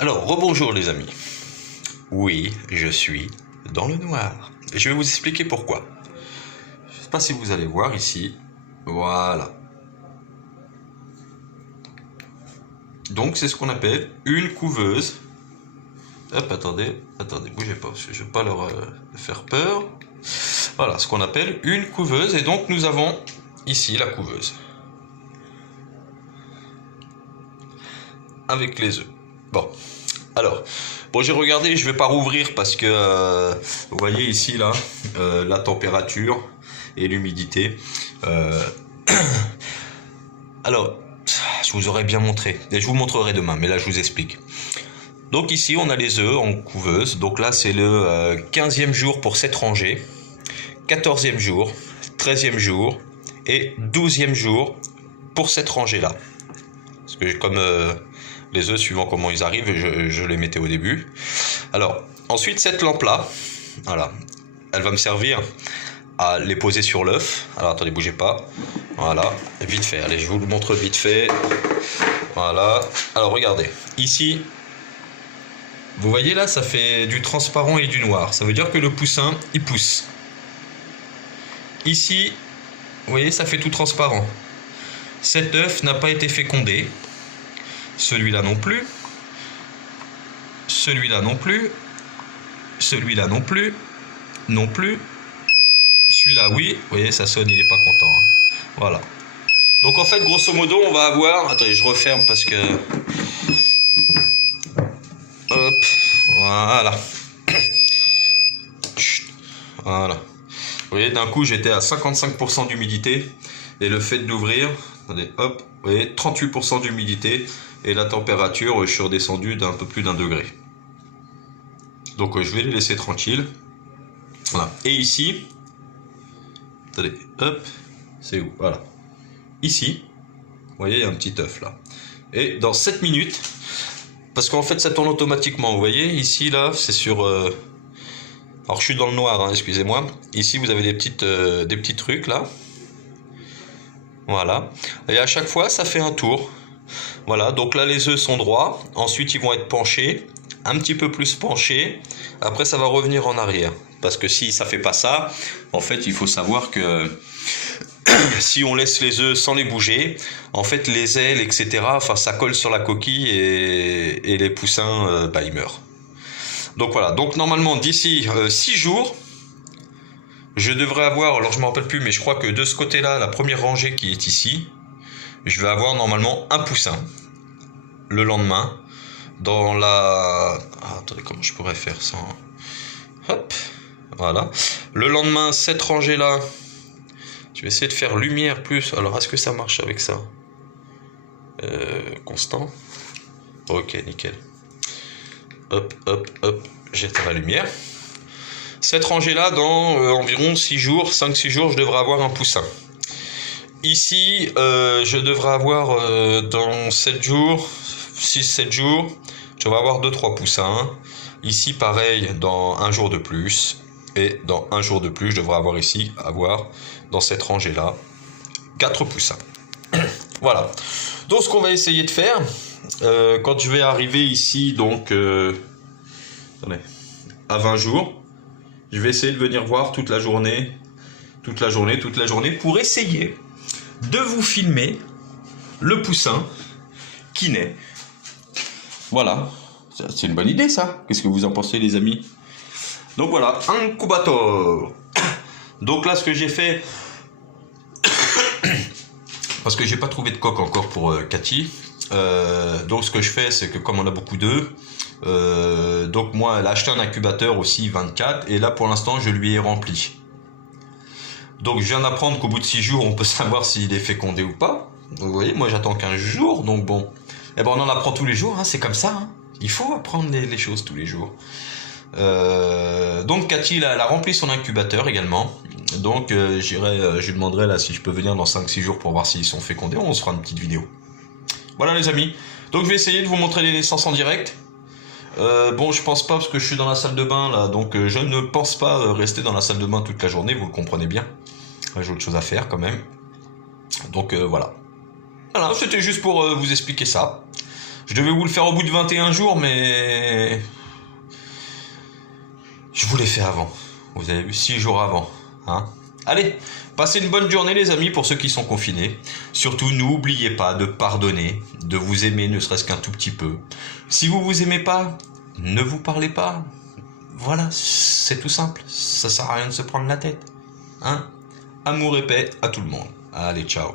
Alors, rebonjour les amis. Oui, je suis dans le noir. Et je vais vous expliquer pourquoi. Je ne sais pas si vous allez voir ici. Voilà. Donc, c'est ce qu'on appelle une couveuse. Hop, attendez, bougez pas, parce que je ne veux pas leur faire peur. Voilà, ce qu'on appelle une couveuse. Et donc, nous avons ici la couveuse. Avec les œufs. Bon, alors, j'ai regardé, je vais pas rouvrir parce que vous voyez ici là la température et l'humidité. Alors, je vous aurais bien montré, et je vous montrerai demain, mais là je vous explique. Donc ici on a les œufs en couveuse, donc là c'est le 15e jour pour cette rangée, 14e jour, 13e jour et 12e jour pour cette rangée là. Parce que comme les œufs, suivant comment ils arrivent, je les mettais au début. Alors, ensuite, cette lampe-là, voilà, elle va me servir à les poser sur l'œuf. Alors, attendez, bougez pas. Voilà, vite fait. Allez, je vous le montre vite fait. Voilà. Alors, regardez. Ici, vous voyez là, ça fait du transparent et du noir. Ça veut dire que le poussin, il pousse. Ici, vous voyez, ça fait tout transparent. Cet œuf n'a pas été fécondé. Celui-là non plus. Celui-là non plus. Celui-là non plus. Non plus. Celui-là, oui. Vous voyez, ça sonne, il n'est pas content. Hein. Voilà. Donc en fait, grosso modo, on va avoir... Attendez, je referme parce que... Hop. Voilà. Voilà. Vous voyez, d'un coup, j'étais à 55% d'humidité. Et le fait d'ouvrir... Attendez, hop. Vous voyez, 38% d'humidité. Et la température, je suis redescendu d'un peu plus d'1 degré. Donc je vais les laisser tranquilles. Voilà. Et ici, attendez, hop, c'est où? Voilà. Ici, vous voyez, il y a un petit œuf là. Et dans 7 minutes, parce qu'en fait ça tourne automatiquement, vous voyez, ici là, c'est sur... Alors je suis dans le noir, hein, excusez-moi. Ici vous avez des petits trucs là. Voilà. Et à chaque fois, ça fait un tour. Voilà, donc là les œufs sont droits, ensuite ils vont être penchés, un petit peu plus penchés, après ça va revenir en arrière. Parce que si ça fait pas ça, en fait il faut savoir que si on laisse les œufs sans les bouger, en fait les ailes, etc., enfin ça colle sur la coquille et les poussins, ils meurent. Donc voilà, donc normalement d'ici 6 jours, je devrais avoir, alors je ne me rappelle plus, mais je crois que de ce côté-là, la première rangée qui est ici, je vais avoir normalement un poussin le lendemain dans la... Ah, attendez, comment je pourrais faire ça? Hop, voilà. Le lendemain, cette rangée-là, je vais essayer de faire lumière plus. Alors, est-ce que ça marche avec ça? Constant. Ok, nickel. Hop, hop, hop, j'éteins la lumière. Cette rangée-là, dans environ 6 jours, 5-6 jours, je devrais avoir un poussin. Ici, je devrais avoir dans 7 jours, 6-7 jours, je devrais avoir 2-3 poussins. Ici, pareil, dans 1 jour de plus. Et dans 1 jour de plus, je devrais avoir ici, dans cette rangée-là, 4 poussins. Voilà. Donc, ce qu'on va essayer de faire, quand je vais arriver ici, donc, attendez, à 20 jours, je vais essayer de venir voir toute la journée, pour essayer de vous filmer le poussin qui naît. Voilà, c'est une bonne idée ça. Qu'est-ce que vous en pensez les amis? Donc voilà, incubator. Donc là ce que j'ai fait, parce que j'ai pas trouvé de coque encore pour Cathy, donc ce que je fais c'est que comme on a beaucoup d'œufs, donc moi elle a acheté un incubateur aussi 24 et là pour l'instant je lui ai rempli. Donc je viens d'apprendre qu'au bout de 6 jours, on peut savoir s'il est fécondé ou pas. Vous voyez, moi j'attends 15 jours, donc bon. Eh ben on en apprend tous les jours, hein, c'est comme ça. Hein. Il faut apprendre les choses tous les jours. Donc Cathy, là, elle a rempli son incubateur également. Donc je lui demanderai là si je peux venir dans 5-6 jours pour voir s'ils sont fécondés. On se fera une petite vidéo. Voilà les amis. Donc je vais essayer de vous montrer les naissances en direct. Bon, je pense pas parce que je suis dans la salle de bain là, donc je ne pense pas rester dans la salle de bain toute la journée, vous le comprenez bien. J'ai autre chose à faire quand même. Donc voilà. Voilà, c'était juste pour vous expliquer ça. Je devais vous le faire au bout de 21 jours, mais je vous l'ai fait avant. Vous avez vu, 6 jours avant. Hein? Allez, passez une bonne journée les amis pour ceux qui sont confinés. Surtout, n'oubliez pas de pardonner, de vous aimer ne serait-ce qu'un tout petit peu. Si vous vous aimez pas, ne vous parlez pas. Voilà, c'est tout simple. Ça sert à rien de se prendre la tête. Hein? Amour et paix à tout le monde. Allez, ciao.